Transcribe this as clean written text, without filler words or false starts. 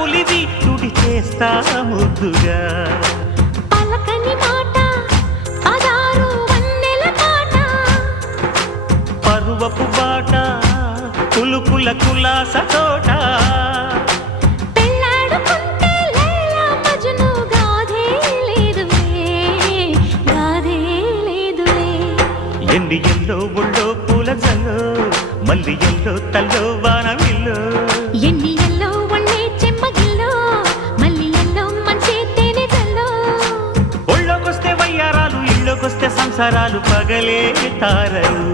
ఉలివి తుడి చేస్తా ముద్దుగా పలకని మాట పదారు వన్నెల పాట పరువపు బాట కులుకుల కులాస తోట పెళ్ళాడుకుంటే లైలా మజ్ను గాథే లేదులే ఎండి ఎల్లో ఒళ్ళో పూల జల్లో మల్లి ఎల్లో తల్లో వానవిల్లో ఎన్ని ఎల్లో ఒళ్ళే చెమ్మగిల్లో మల్లి ఎల్లో మంచి తేనె జల్లో ఒళ్ళోకొస్తే వయ్యారాలు ఇళ్ళోకొస్తే సంసారాలు పగలే తారలు